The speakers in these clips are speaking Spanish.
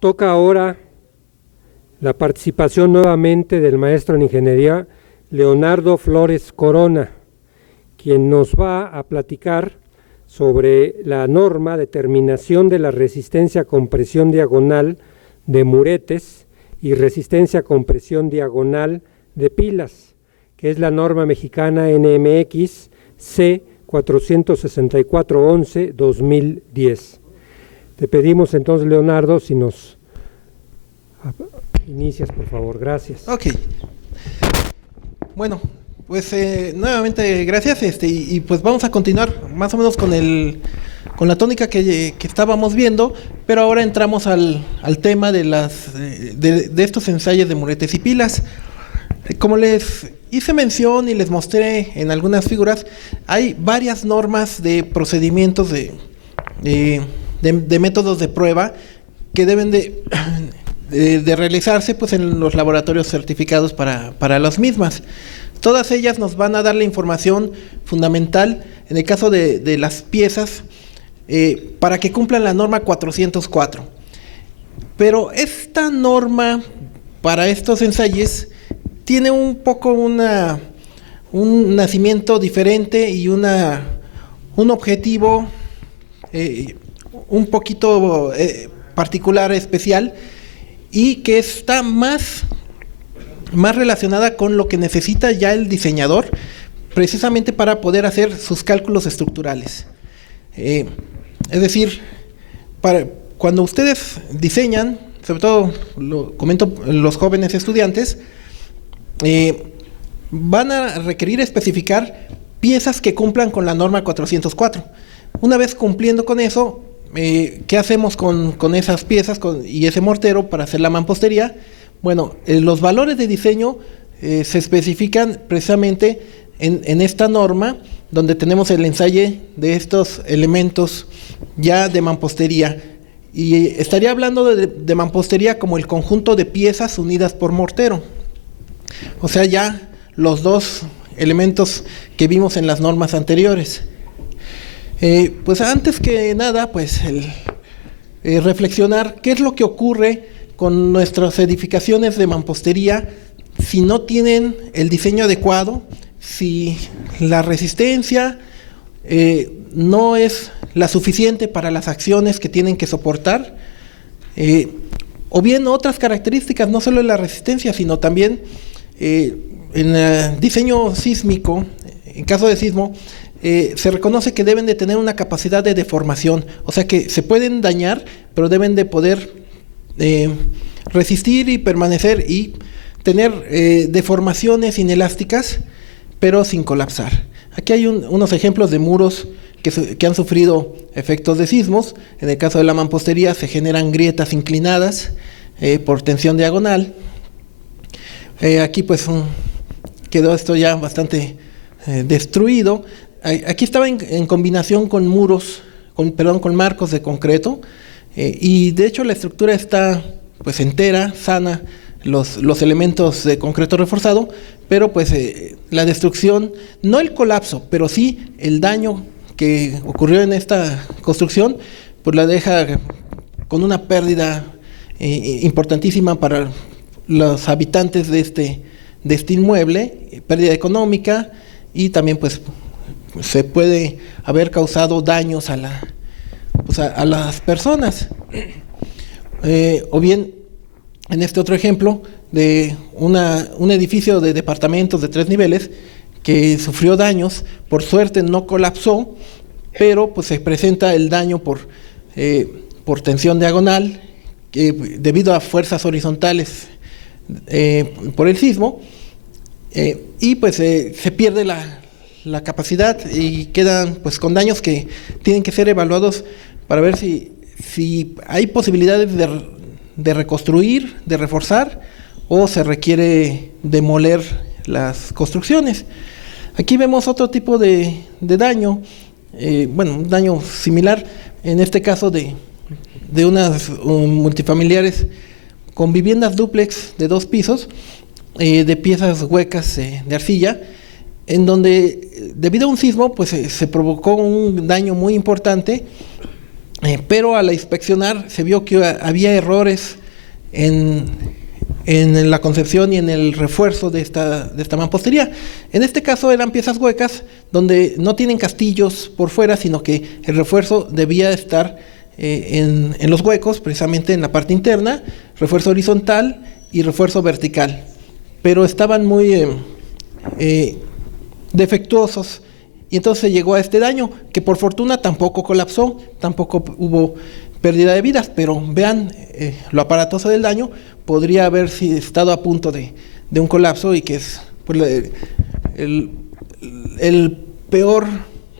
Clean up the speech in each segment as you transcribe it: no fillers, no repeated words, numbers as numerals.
Toca ahora la participación nuevamente del maestro en ingeniería Leonardo Flores Corona, quien nos va a platicar sobre la norma de determinación de la resistencia a compresión diagonal de muretes y resistencia a compresión diagonal de pilas, que es la norma mexicana NMX C 464-11-2010. Te pedimos entonces, Leonardo, si nos inicias, por favor. Gracias. Ok. Bueno, pues nuevamente gracias, y pues vamos a continuar más o menos con la tónica que estábamos viendo, pero ahora entramos al tema de estos ensayos de muretes y pilas. Como les hice mención y les mostré en algunas figuras, hay varias normas de procedimientos de métodos de prueba que deben de realizarse pues en los laboratorios certificados para las mismas. Todas ellas nos van a dar la información fundamental en el caso de las piezas para que cumplan la norma 404. Pero esta norma para estos ensayos tiene un poco un nacimiento diferente y un objetivo un poquito particular, especial, y que está más relacionada con lo que necesita ya el diseñador precisamente para poder hacer sus cálculos estructurales. Es decir, cuando ustedes diseñan, sobre todo lo comento los jóvenes estudiantes, van a requerir especificar piezas que cumplan con la norma 404. Una vez cumpliendo con eso, ¿qué hacemos con esas piezas y ese mortero para hacer la mampostería? Bueno, los valores de diseño se especifican precisamente en esta norma, donde tenemos el ensayo de estos elementos ya de mampostería. Y estaría hablando de mampostería como el conjunto de piezas unidas por mortero. O sea, ya los dos elementos que vimos en las normas anteriores. Pues antes que nada, pues reflexionar qué es lo que ocurre con nuestras edificaciones de mampostería si no tienen el diseño adecuado, si la resistencia no es la suficiente para las acciones que tienen que soportar, o bien otras características, no solo en la resistencia, sino también en el diseño sísmico. En caso de sismo, se reconoce que deben de tener una capacidad de deformación, o sea que se pueden dañar, pero deben de poder resistir y permanecer y tener deformaciones inelásticas, pero sin colapsar. Aquí hay unos ejemplos de muros que han sufrido efectos de sismos. En el caso de la mampostería se generan grietas inclinadas por tensión diagonal. Aquí pues quedó esto ya bastante destruido. Aquí estaba en combinación con muros, con marcos de concreto, y de hecho la estructura está pues entera, sana, los elementos de concreto reforzado, pero pues la destrucción, no el colapso, pero sí el daño que ocurrió en esta construcción, pues la deja con una pérdida importantísima para los habitantes de este inmueble, pérdida económica, y también pues se puede haber causado daños a las personas. O bien, en este otro ejemplo, de un edificio de departamentos de 3 niveles que sufrió daños, por suerte no colapsó, pero pues se presenta el daño por tensión diagonal, debido a fuerzas horizontales por el sismo, y pues se pierde la capacidad y quedan pues con daños que tienen que ser evaluados para ver si hay posibilidades de reconstruir, de reforzar, o se requiere demoler las construcciones. Aquí vemos otro tipo de daño, un daño similar, en este caso de unas multifamiliares con viviendas dúplex de 2 pisos, de piezas huecas de arcilla, en donde debido a un sismo pues se provocó un daño muy importante, pero al inspeccionar se vio que había errores en la concepción y en el refuerzo de esta mampostería. En este caso eran piezas huecas donde no tienen castillos por fuera, sino que el refuerzo debía estar en los huecos, precisamente en la parte interna, refuerzo horizontal y refuerzo vertical, pero estaban muy defectuosos, y entonces se llegó a este daño, que por fortuna tampoco colapsó, tampoco hubo pérdida de vidas, pero vean lo aparatoso del daño. Podría haber estado a punto de un colapso, y que es pues, el peor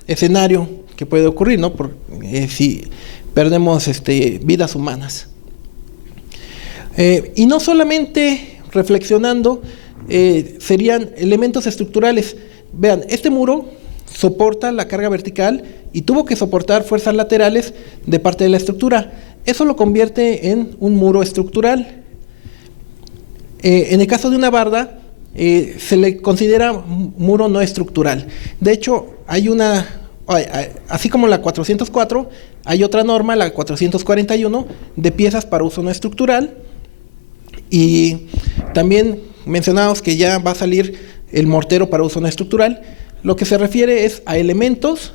escenario que puede ocurrir, ¿no? Si perdemos vidas humanas. Y no solamente reflexionando, serían elementos estructurales. Vean, este muro soporta la carga vertical y tuvo que soportar fuerzas laterales de parte de la estructura. Eso lo convierte en un muro estructural. En el caso de una barda, se le considera muro no estructural. De hecho, así como la 404, hay otra norma, la 441, de piezas para uso no estructural. Y también mencionamos que ya va a salir el mortero para uso no estructural. Lo que se refiere es a elementos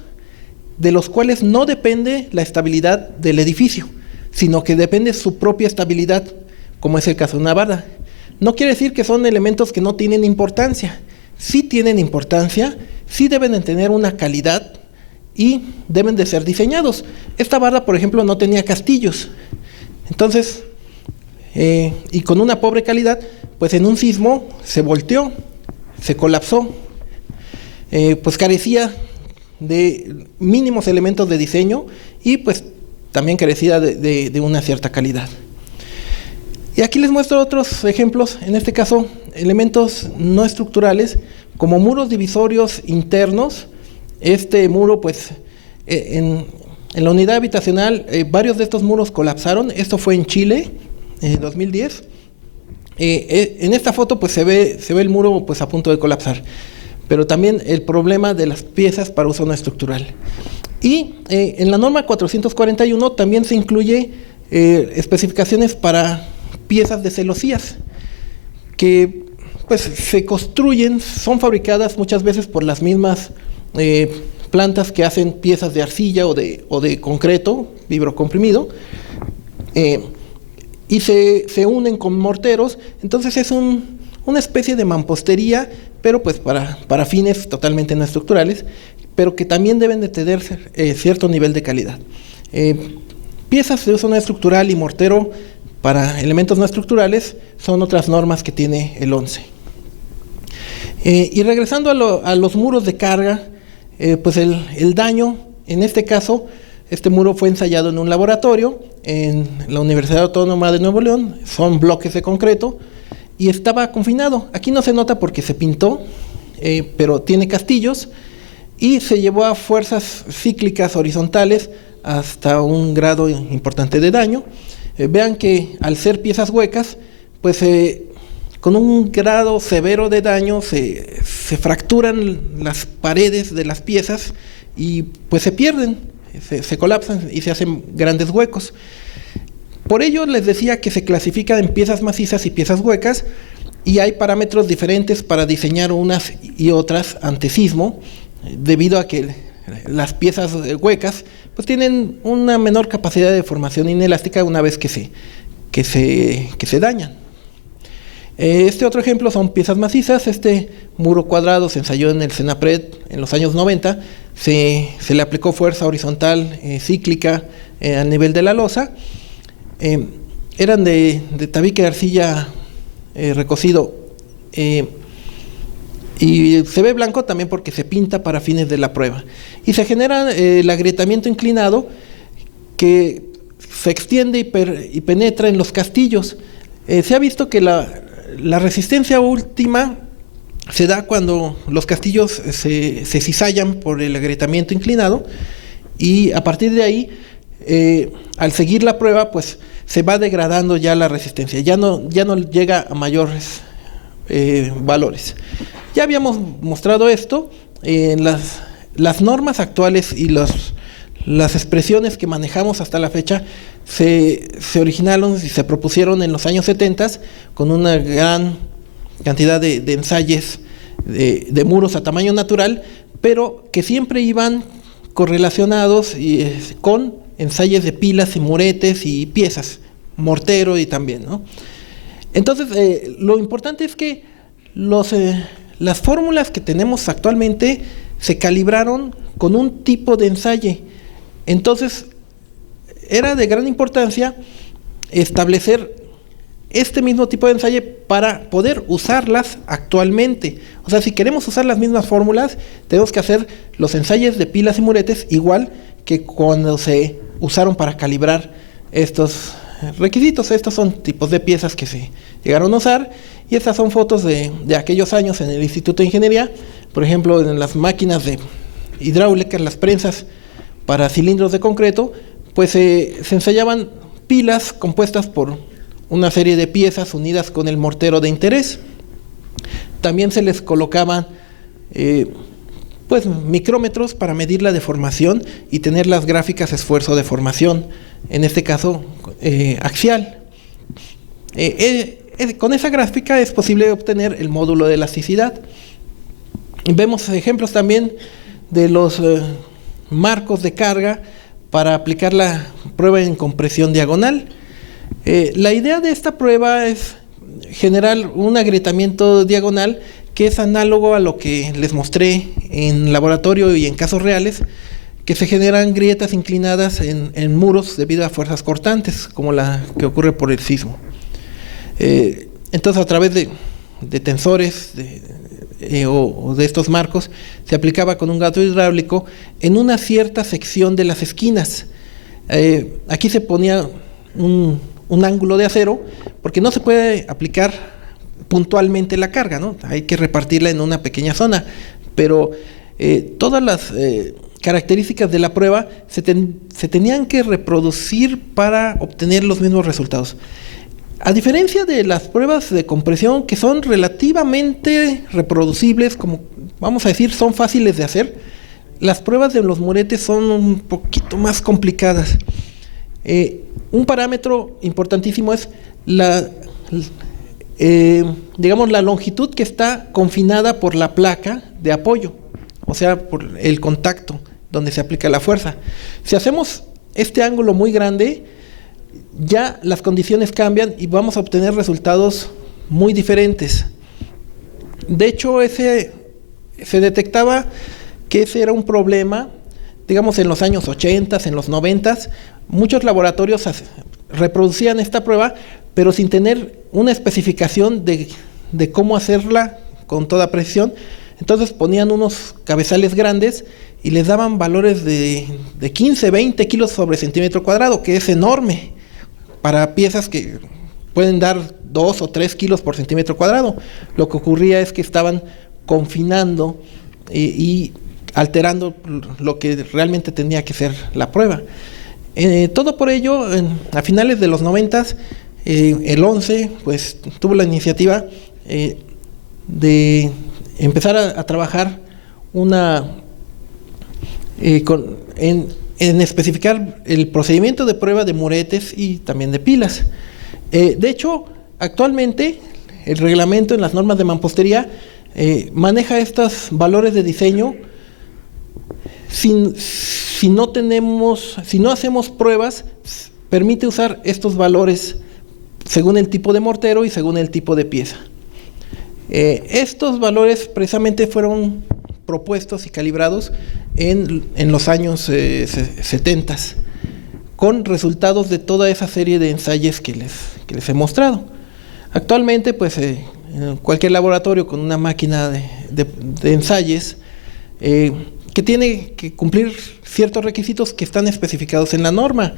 de los cuales no depende la estabilidad del edificio, sino que depende su propia estabilidad, como es el caso de una barda. No quiere decir que son elementos que no tienen importancia. Sí tienen importancia, sí deben de tener una calidad y deben de ser diseñados. Esta barda, por ejemplo, no tenía castillos. Entonces, y con una pobre calidad, pues en un sismo se volteó, se colapsó. Pues carecía de mínimos elementos de diseño y pues también carecía de una cierta calidad. Y aquí les muestro otros ejemplos, en este caso elementos no estructurales como muros divisorios internos. Este muro, pues en la unidad habitacional, varios de estos muros colapsaron. Esto fue en Chile, en 2010. En esta foto pues se ve el muro pues a punto de colapsar, pero también el problema de las piezas para uso no estructural. Y en la norma 441 también se incluye especificaciones para piezas de celosías, que pues se construyen, son fabricadas muchas veces por las mismas plantas que hacen piezas de arcilla o de concreto, vibrocomprimido, y se unen con morteros. Entonces es una especie de mampostería, pero pues para fines totalmente no estructurales, pero que también deben de tener cierto nivel de calidad. Piezas de uso no estructural y mortero para elementos no estructurales son otras normas que tiene el 11. Y regresando a los muros de carga, pues el daño, en este caso, este muro fue ensayado en un laboratorio en la Universidad Autónoma de Nuevo León. Son bloques de concreto y estaba confinado. Aquí no se nota porque se pintó, pero tiene castillos, y se llevó a fuerzas cíclicas horizontales hasta un grado importante de daño. Vean que al ser piezas huecas, pues con un grado severo de daño se fracturan las paredes de las piezas y pues se pierden, se colapsan y se hacen grandes huecos. Por ello les decía que se clasifica en piezas macizas y piezas huecas, y hay parámetros diferentes para diseñar unas y otras ante sismo, debido a que las piezas huecas pues tienen una menor capacidad de formación inelástica una vez que se dañan. Este otro ejemplo son piezas macizas. Este muro cuadrado se ensayó en el Senapred en los años 90. Se le aplicó fuerza horizontal cíclica al nivel de la losa. Eran de tabique de arcilla recocido, y se ve blanco también porque se pinta para fines de la prueba. Y se genera el agrietamiento inclinado que se extiende y penetra en los castillos. Se ha visto que la resistencia última se da cuando los castillos se cizayan por el agrietamiento inclinado, y a partir de ahí, al seguir la prueba, pues se va degradando ya la resistencia, ya no llega a mayores valores. Ya habíamos mostrado esto en las normas actuales y las expresiones que manejamos hasta la fecha se originaron y se propusieron en los años 70 con una gran cantidad de ensayos de muros a tamaño natural, pero que siempre iban correlacionados con ensayos de pilas y muretes y piezas, mortero y también, ¿no? Entonces, lo importante es que las fórmulas que tenemos actualmente se calibraron con un tipo de ensayo. Entonces, era de gran importancia establecer este mismo tipo de ensayo para poder usarlas actualmente. O sea, si queremos usar las mismas fórmulas, tenemos que hacer los ensayos de pilas y muretes igual que cuando se usaron para calibrar estos requisitos. Estos son tipos de piezas que se llegaron a usar, y estas son fotos de aquellos años en el Instituto de Ingeniería. Por ejemplo, en las máquinas de hidráulicas, las prensas para cilindros de concreto, pues se ensayaban pilas compuestas por una serie de piezas unidas con el mortero de interés. También se les colocaban pues micrómetros para medir la deformación y tener las gráficas esfuerzo-deformación, en este caso axial. Con esa gráfica es posible obtener el módulo de elasticidad. Vemos ejemplos también de los marcos de carga para aplicar la prueba en compresión diagonal. La idea de esta prueba es generar un agrietamiento diagonal que es análogo a lo que les mostré en laboratorio y en casos reales, que se generan grietas inclinadas en muros debido a fuerzas cortantes, como la que ocurre por el sismo. Entonces, a través de tensores o de estos marcos, se aplicaba con un gato hidráulico en una cierta sección de las esquinas. Aquí se ponía un ángulo de acero, porque no se puede aplicar puntualmente la carga, ¿no? Hay que repartirla en una pequeña zona, pero todas las características de la prueba se tenían que reproducir para obtener los mismos resultados. A diferencia de las pruebas de compresión, que son relativamente reproducibles, como vamos a decir, son fáciles de hacer, las pruebas de los muretes son un poquito más complicadas. Un parámetro importantísimo es digamos, la longitud que está confinada por la placa de apoyo, o sea, por el contacto donde se aplica la fuerza. Si hacemos este ángulo muy grande, ya las condiciones cambian y vamos a obtener resultados muy diferentes. De hecho, se detectaba que ese era un problema, digamos, en los años 80, en los 90, muchos laboratorios reproducían esta prueba, pero sin tener una especificación de cómo hacerla con toda precisión. Entonces ponían unos cabezales grandes y les daban valores de 15, 20 kilos sobre centímetro cuadrado, que es enorme para piezas que pueden dar 2 o 3 kilos por centímetro cuadrado. Lo que ocurría es que estaban confinando y alterando lo que realmente tenía que ser la prueba. Todo por ello, a finales de los 90, el 11 pues tuvo la iniciativa de empezar a trabajar en especificar el procedimiento de prueba de muretes y también de pilas. De hecho, actualmente el reglamento en las normas de mampostería maneja estos valores de diseño. Si no hacemos pruebas, permite usar estos valores según el tipo de mortero y según el tipo de pieza. Estos valores precisamente fueron propuestos y calibrados en los años 70, con resultados de toda esa serie de ensayos que les he mostrado. Actualmente, pues, en cualquier laboratorio con una máquina de ensayos, que tiene que cumplir ciertos requisitos que están especificados en la norma.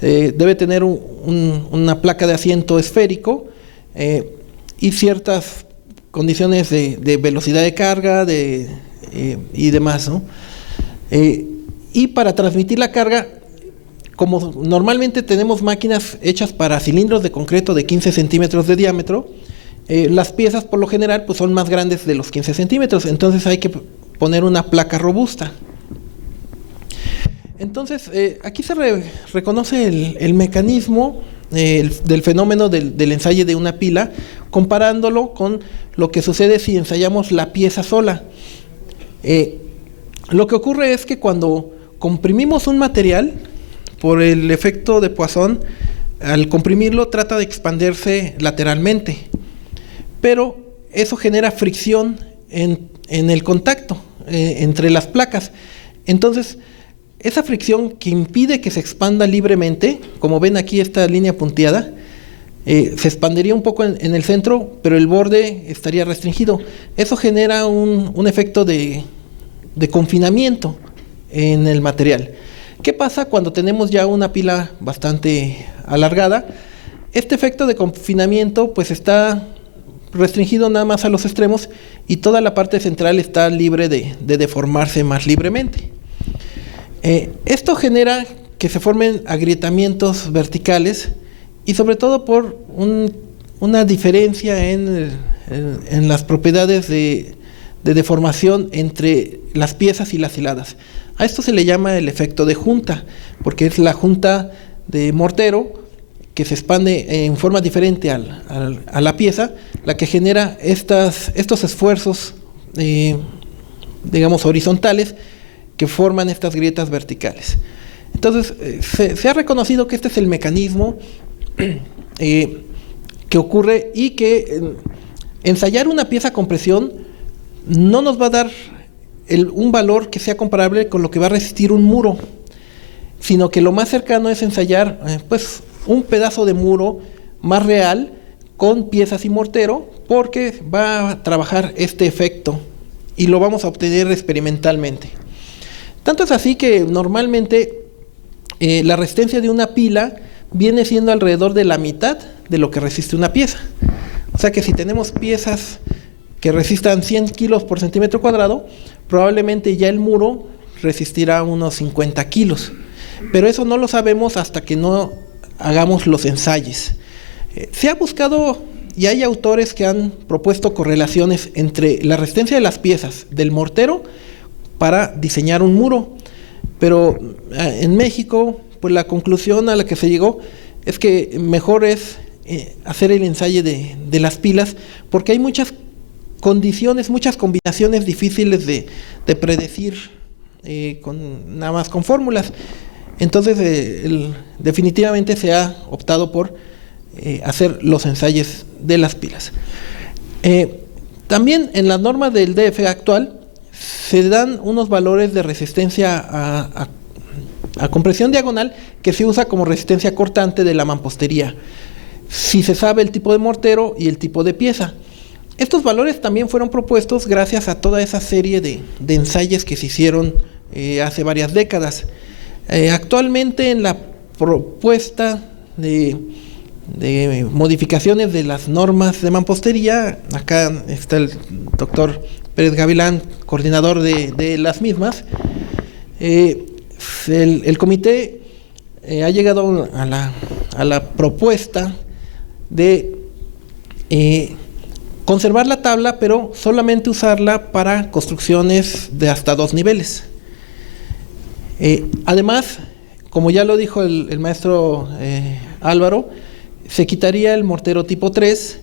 Debe tener una placa de asiento esférico y ciertas condiciones de velocidad de carga y demás, ¿no? Y para transmitir la carga, como normalmente tenemos máquinas hechas para cilindros de concreto de 15 centímetros de diámetro, las piezas por lo general pues son más grandes de los 15 centímetros, entonces hay que poner una placa robusta. Entonces, aquí se reconoce el mecanismo del fenómeno del ensayo de una pila, comparándolo con lo que sucede si ensayamos la pieza sola. Lo que ocurre es que cuando comprimimos un material, por el efecto de Poisson, al comprimirlo trata de expandirse lateralmente, pero eso genera fricción en el contacto entre las placas. Entonces, esa fricción que impide que se expanda libremente, como ven aquí esta línea punteada, se expandiría un poco en el centro, pero el borde estaría restringido. Eso genera un efecto de confinamiento en el material. ¿Qué pasa cuando tenemos ya una pila bastante alargada? Este efecto de confinamiento pues está restringido nada más a los extremos y toda la parte central está libre de deformarse más libremente. Esto genera que se formen agrietamientos verticales y sobre todo por una diferencia en las propiedades de deformación entre las piezas y las hiladas. A esto se le llama el efecto de junta, porque es la junta de mortero que se expande en forma diferente a la pieza, la que genera estos esfuerzos, digamos, horizontales, que forman estas grietas verticales. Entonces, se ha reconocido que este es el mecanismo que ocurre y que ensayar una pieza con presión no nos va a dar un valor que sea comparable con lo que va a resistir un muro, sino que lo más cercano es ensayar pues un pedazo de muro más real con piezas y mortero, porque va a trabajar este efecto y lo vamos a obtener experimentalmente. Tanto es así que normalmente la resistencia de una pila viene siendo alrededor de la mitad de lo que resiste una pieza. O sea que si tenemos piezas que resistan 100 kilos por centímetro cuadrado, probablemente ya el muro resistirá unos 50 kilos. Pero eso no lo sabemos hasta que no hagamos los ensayos. Se ha buscado y hay autores que han propuesto correlaciones entre la resistencia de las piezas del mortero para diseñar un muro. Pero en México, pues la conclusión a la que se llegó es que mejor es hacer el ensayo de las pilas, porque hay muchas condiciones, muchas combinaciones difíciles de predecir nada más con fórmulas. Entonces, definitivamente se ha optado por hacer los ensayos de las pilas. También en la norma del DF actual se dan unos valores de resistencia a compresión diagonal que se usa como resistencia cortante de la mampostería, si se sabe el tipo de mortero y el tipo de pieza. Estos valores también fueron propuestos gracias a toda esa serie de ensayos que se hicieron hace varias décadas. Actualmente en la propuesta de modificaciones de las normas de mampostería, acá está el doctor Pérez Gavilán, coordinador de las mismas, el comité ha llegado a la propuesta de conservar la tabla, pero solamente usarla para construcciones de hasta 2 niveles. Además, como ya lo dijo el maestro Álvaro, se quitaría el mortero tipo 3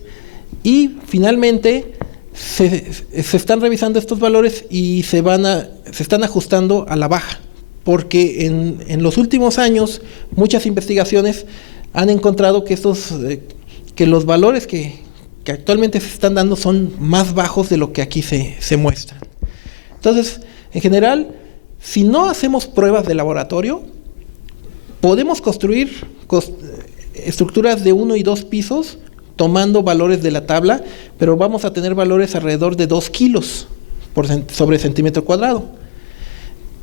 y finalmente se están revisando estos valores y se están ajustando a la baja, porque en los últimos años muchas investigaciones han encontrado que los valores que actualmente se están dando son más bajos de lo que aquí se muestran. Entonces, en general, si no hacemos pruebas de laboratorio, podemos construir estructuras de 1 y 2 pisos tomando valores de la tabla, pero vamos a tener valores alrededor de 2 kilos sobre centímetro cuadrado.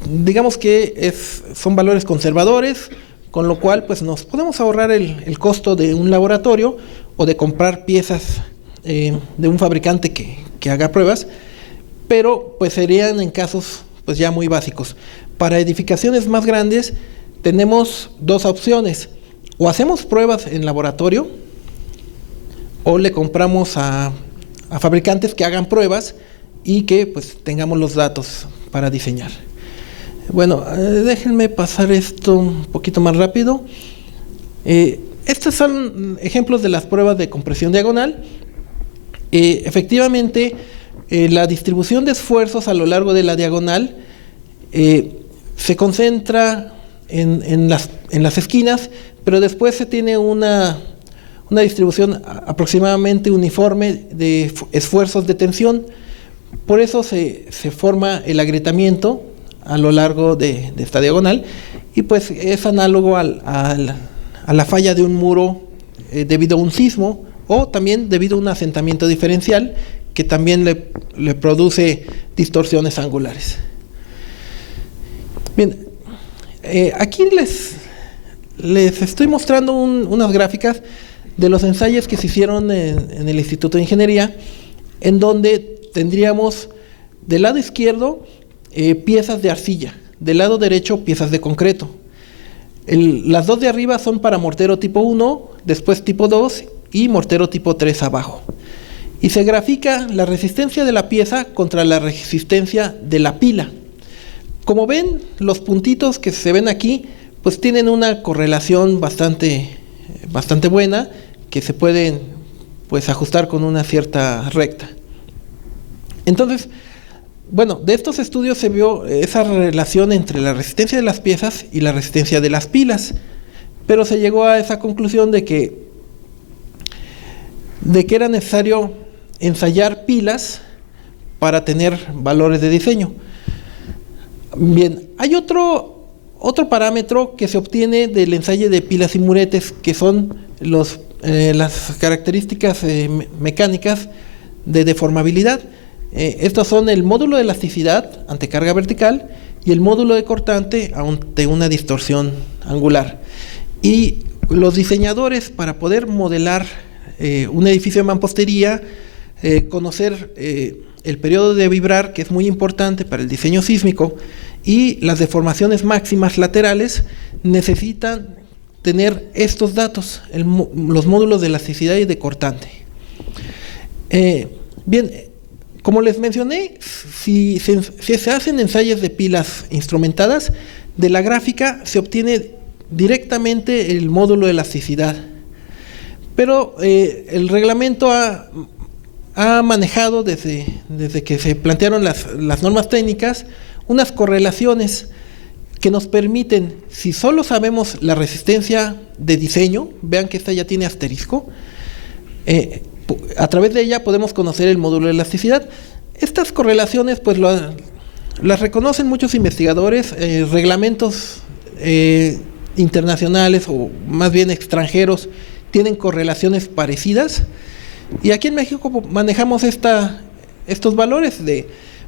Digamos que son valores conservadores, con lo cual pues nos podemos ahorrar el costo de un laboratorio o de comprar piezas de un fabricante que haga pruebas, pero pues serían en casos pues ya muy básicos. Para edificaciones más grandes tenemos 2 opciones: o hacemos pruebas en laboratorio o le compramos a fabricantes que hagan pruebas y que pues tengamos los datos para diseñar. Bueno, déjenme pasar esto un poquito más rápido. Estos son ejemplos de las pruebas de compresión diagonal. Efectivamente, la distribución de esfuerzos a lo largo de la diagonal se concentra en las esquinas, pero después se tiene una distribución aproximadamente uniforme de esfuerzos de tensión. Por eso se forma el agrietamiento a lo largo de esta diagonal, y pues es análogo a la falla de un muro debido a un sismo, o también debido a un asentamiento diferencial que también le produce distorsiones angulares. Bien, aquí les estoy mostrando unas gráficas de los ensayos que se hicieron en el Instituto de Ingeniería, en donde tendríamos del lado izquierdo piezas de arcilla, del lado derecho piezas de concreto. Las dos de arriba son para mortero tipo 1, después tipo 2 y mortero tipo 3 abajo. Y se grafica la resistencia de la pieza contra la resistencia de la pila. Como ven, los puntitos que se ven aquí, pues tienen una correlación bastante buena, que se pueden pues ajustar con una cierta recta. Entonces, bueno, de estos estudios se vio esa relación entre la resistencia de las piezas y la resistencia de las pilas, pero se llegó a esa conclusión de que era necesario ensayar pilas para tener valores de diseño. Bien, hay otro parámetro que se obtiene del ensayo de pilas y muretes, que son las características mecánicas de deformabilidad. Estos son el módulo de elasticidad ante carga vertical y el módulo de cortante ante una distorsión angular. Y los diseñadores, para poder modelar un edificio de mampostería, conocer el periodo de vibrar, que es muy importante para el diseño sísmico, y las deformaciones máximas laterales, necesitan tener estos datos, los módulos de elasticidad y de cortante. Bien, como les mencioné, si se hacen ensayos de pilas instrumentadas, de la gráfica se obtiene directamente el módulo de elasticidad. Pero el reglamento ha manejado desde que se plantearon las normas técnicas unas correlaciones que nos permiten, si solo sabemos la resistencia de diseño, vean que esta ya tiene asterisco, a través de ella podemos conocer el módulo de elasticidad. Estas correlaciones pues las reconocen muchos investigadores, reglamentos internacionales o más bien extranjeros tienen correlaciones parecidas, y aquí en México manejamos estos valores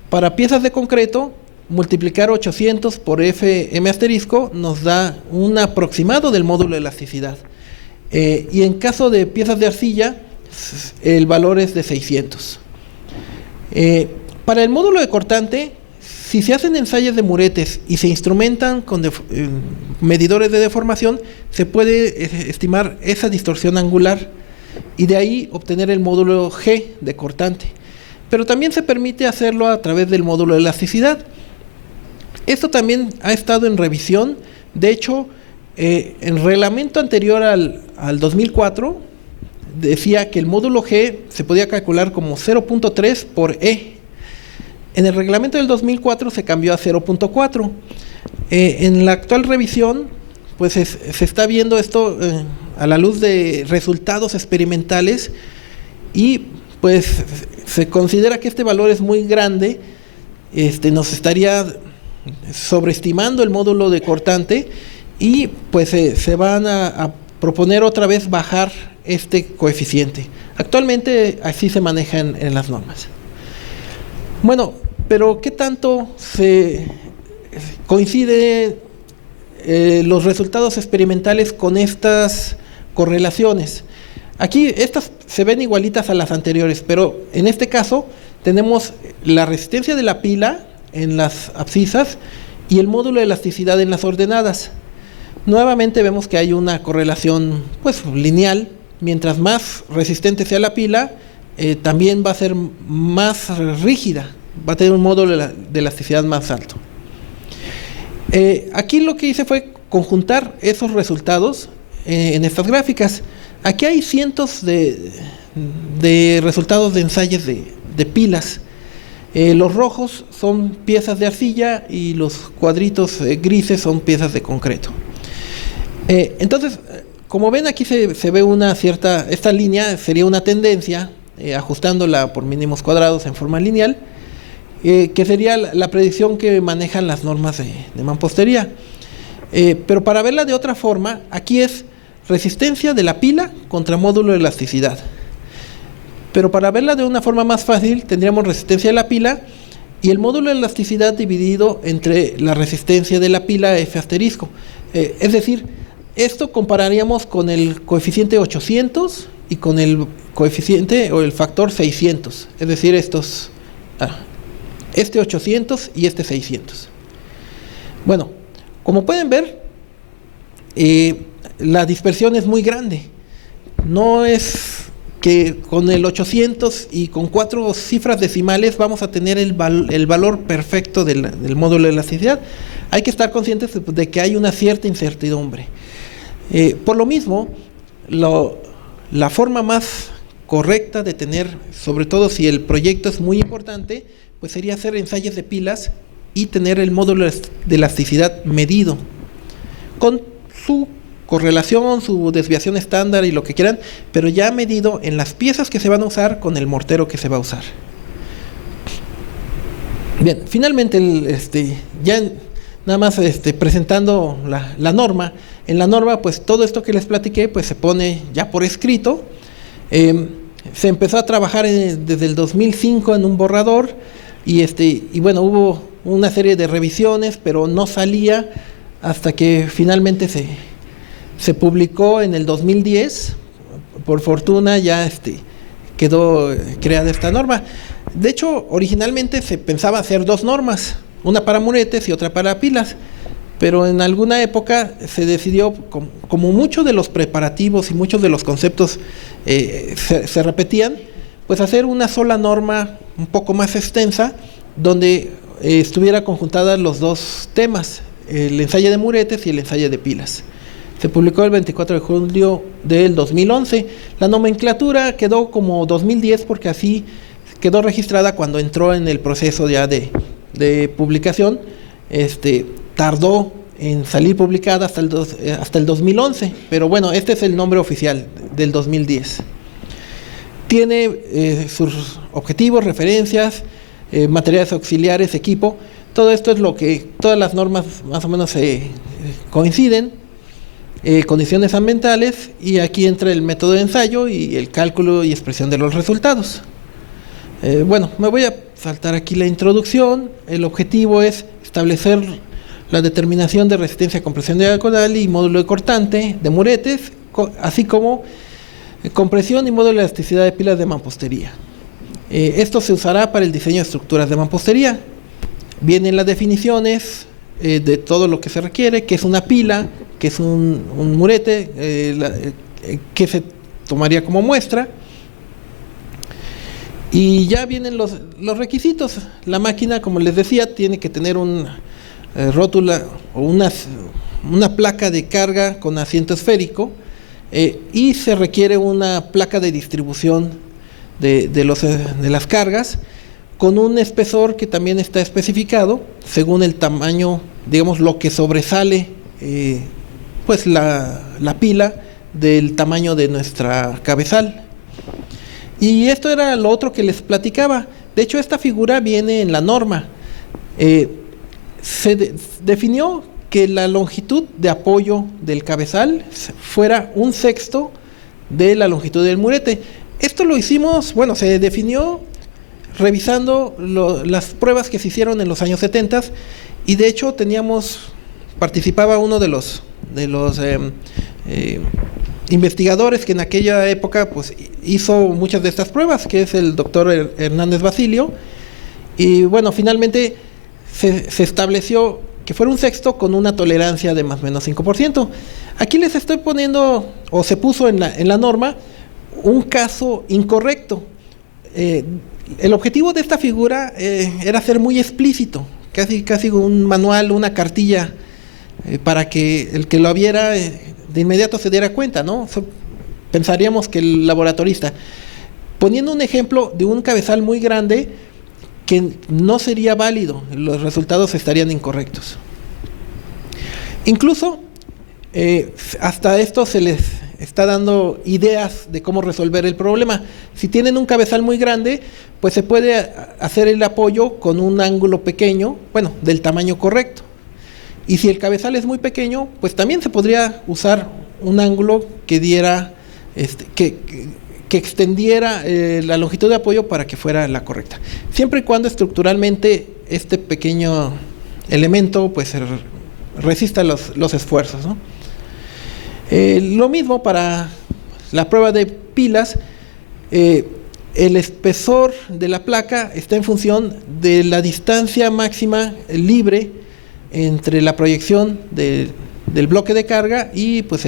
para piezas de concreto, multiplicar 800 por FM asterisco nos da un aproximado del módulo de elasticidad, y en caso de piezas de arcilla el valor es de 600. Para el módulo de cortante, si se hacen ensayos de muretes y se instrumentan con medidores de deformación, se puede estimar esa distorsión angular y de ahí obtener el módulo G de cortante. Pero también se permite hacerlo a través del módulo de elasticidad. Esto también ha estado en revisión. De hecho, el reglamento anterior al 2004 decía que el módulo G se podía calcular como 0.3 por E. En el reglamento del 2004 se cambió a 0.4. En la actual revisión, pues se está viendo esto a la luz de resultados experimentales, y pues se considera que este valor es muy grande. Nos estaría sobreestimando el módulo de cortante, y pues se van a proponer otra vez bajar este coeficiente. Actualmente así se maneja en las normas. Bueno, pero ¿qué tanto se coincide los resultados experimentales con estas correlaciones? Aquí estas se ven igualitas a las anteriores, pero en este caso tenemos la resistencia de la pila en las abscisas y el módulo de elasticidad en las ordenadas. Nuevamente vemos que hay una correlación pues lineal. Mientras más resistente sea la pila, también va a ser más rígida, va a tener un módulo de elasticidad más alto. Aquí lo que hice fue conjuntar esos resultados en estas gráficas. Aquí hay cientos de resultados de ensayos de pilas. Los rojos son piezas de arcilla y los cuadritos grises son piezas de concreto. Entonces, como ven, aquí se ve esta línea sería una tendencia, ajustándola por mínimos cuadrados en forma lineal, que sería la predicción que manejan las normas de mampostería. Pero para verla de otra forma, aquí es resistencia de la pila contra módulo de elasticidad. Pero para verla de una forma más fácil, tendríamos resistencia de la pila y el módulo de elasticidad dividido entre la resistencia de la pila F asterisco. Es decir, esto compararíamos con el coeficiente 800 y con el coeficiente o el factor 600. Es decir, este 800 y este 600. Bueno, como pueden ver, la dispersión es muy grande. No es que con el 800 y con 4 cifras decimales vamos a tener el valor perfecto del módulo de elasticidad. Hay que estar conscientes de que hay una cierta incertidumbre. Por lo mismo, la forma más correcta de tener, sobre todo si el proyecto es muy importante, pues sería hacer ensayos de pilas y tener el módulo de elasticidad medido con su correlación, su desviación estándar y lo que quieran, pero ya medido en las piezas que se van a usar con el mortero que se va a usar. Bien, finalmente ya nada más presentando la norma. En la norma, pues todo esto que les platiqué pues se pone ya por escrito. Se empezó a trabajar desde el 2005 en un borrador y bueno, hubo una serie de revisiones, pero no salía hasta que finalmente se publicó en el 2010. Por fortuna ya quedó creada esta norma. De hecho, originalmente se pensaba hacer 2 normas, una para muretes y otra para pilas, pero en alguna época se decidió, como muchos de los preparativos y muchos de los conceptos se repetían, pues hacer una sola norma un poco más extensa, donde estuviera conjuntada los 2 temas, el ensayo de muretes y el ensayo de pilas. Se publicó el 24 de julio del 2011. La nomenclatura quedó como 2010 porque así quedó registrada cuando entró en el proceso ya de publicación. Tardó en salir publicada hasta el 2011, pero bueno, este es el nombre oficial del 2010. Tiene sus objetivos, referencias, materiales auxiliares, equipo. Todo esto es lo que todas las normas más o menos coinciden. Condiciones ambientales, y aquí entra el método de ensayo y el cálculo y expresión de los resultados. Bueno, me voy a saltar aquí la introducción. El objetivo es establecer la determinación de resistencia a compresión diagonal y módulo de cortante de muretes, así como compresión y módulo de elasticidad de pilas de mampostería. Esto se usará para el diseño de estructuras de mampostería. Vienen las definiciones de todo lo que se requiere, que es una pila, que es un murete, que se tomaría como muestra. Y ya vienen los requisitos. La máquina, como les decía, tiene que tener un rótula o una placa de carga con asiento esférico, y se requiere una placa de distribución de las cargas con un espesor que también está especificado según el tamaño, digamos, lo que sobresale pues la pila del tamaño de nuestra cabezal. Y esto era lo otro que les platicaba. De hecho, esta figura viene en la norma. Se definió que la longitud de apoyo del cabezal fuera 1/6 de la longitud del murete. Esto lo hicimos, bueno, se definió revisando las pruebas que se hicieron en los años 70, y de hecho participaba uno de los investigadores que en aquella época pues hizo muchas de estas pruebas, que es el doctor Hernández Basilio. Y bueno, finalmente se estableció que fuera 1/6 con una tolerancia de más o menos 5%. Aquí les estoy poniendo, o se puso en la norma, un caso incorrecto. El objetivo de esta figura era ser muy explícito, casi un manual, una cartilla para que el que lo viera de inmediato se diera cuenta, ¿no? Pensaríamos que el laboratorista, poniendo un ejemplo de un cabezal muy grande que no sería válido, los resultados estarían incorrectos. Incluso hasta esto se les está dando ideas de cómo resolver el problema. Si tienen un cabezal muy grande, pues se puede hacer el apoyo con un ángulo pequeño, bueno, del tamaño correcto. Y si el cabezal es muy pequeño, pues también se podría usar un ángulo que diera, que extendiera la longitud de apoyo para que fuera la correcta. Siempre y cuando estructuralmente este pequeño elemento pues resista los esfuerzos, ¿no? Lo mismo para la prueba de pilas. El espesor de la placa está en función de la distancia máxima libre entre la proyección del bloque de carga y pues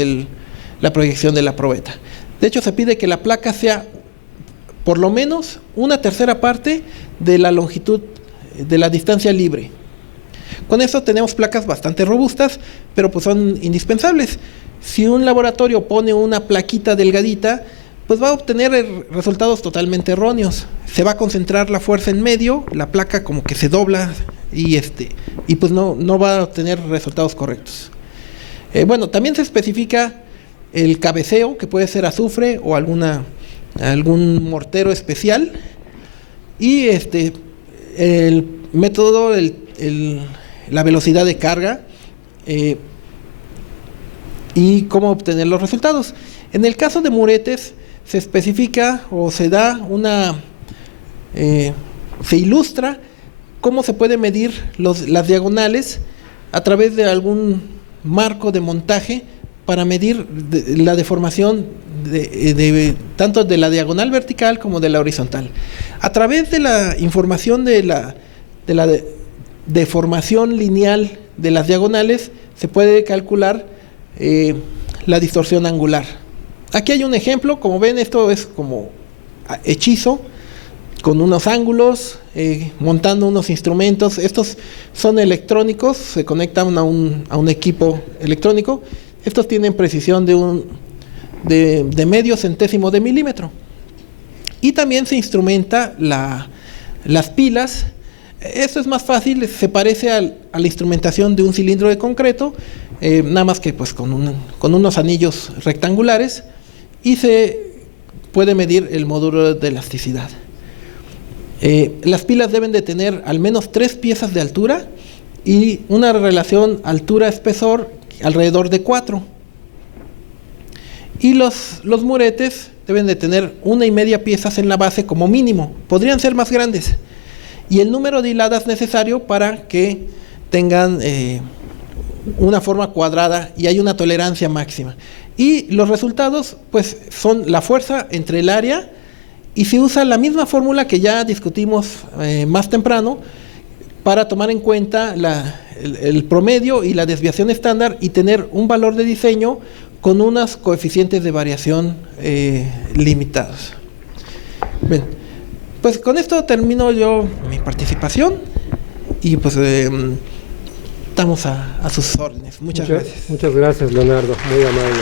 la proyección de la probeta. De hecho, se pide que la placa sea por lo menos 1/3 parte de la longitud de la distancia libre. Con eso tenemos placas bastante robustas, pero pues son indispensables. Si un laboratorio pone una plaquita delgadita, pues va a obtener resultados totalmente erróneos. Se va a concentrar la fuerza en medio, la placa como que se dobla y pues no va a obtener resultados correctos. Bueno, también se especifica el cabeceo, que puede ser azufre o algún mortero especial, y el método, la velocidad de carga, y cómo obtener los resultados. En el caso de muretes se especifica o se da se ilustra cómo se puede medir las diagonales a través de algún marco de montaje para medir la deformación tanto de la diagonal vertical como de la horizontal. A través de la información de la deformación lineal de las diagonales se puede calcular la distorsión angular. Aquí hay un ejemplo. Como ven, esto es como hechizo, con unos ángulos, montando unos instrumentos. Estos son electrónicos, se conectan a un equipo electrónico. Estos tienen precisión de medio centésimo de milímetro. Y también se instrumenta las pilas. Esto es más fácil, se parece a la instrumentación de un cilindro de concreto, nada más que pues con unos anillos rectangulares, y se puede medir el módulo de elasticidad. Las pilas deben de tener al menos 3 piezas de altura y una relación altura-espesor alrededor de 4. Y los muretes deben de tener 1,5 piezas en la base como mínimo. Podrían ser más grandes. Y el número de hiladas necesario para que tengan una forma cuadrada y hay una tolerancia máxima. Y los resultados pues son la fuerza entre el área, y se usa la misma fórmula que ya discutimos más temprano para tomar en cuenta el promedio y la desviación estándar y tener un valor de diseño con unos coeficientes de variación limitados. Bien, pues con esto termino yo mi participación y pues estamos a sus órdenes. Muchas gracias. Muchas gracias, Leonardo, muy amable.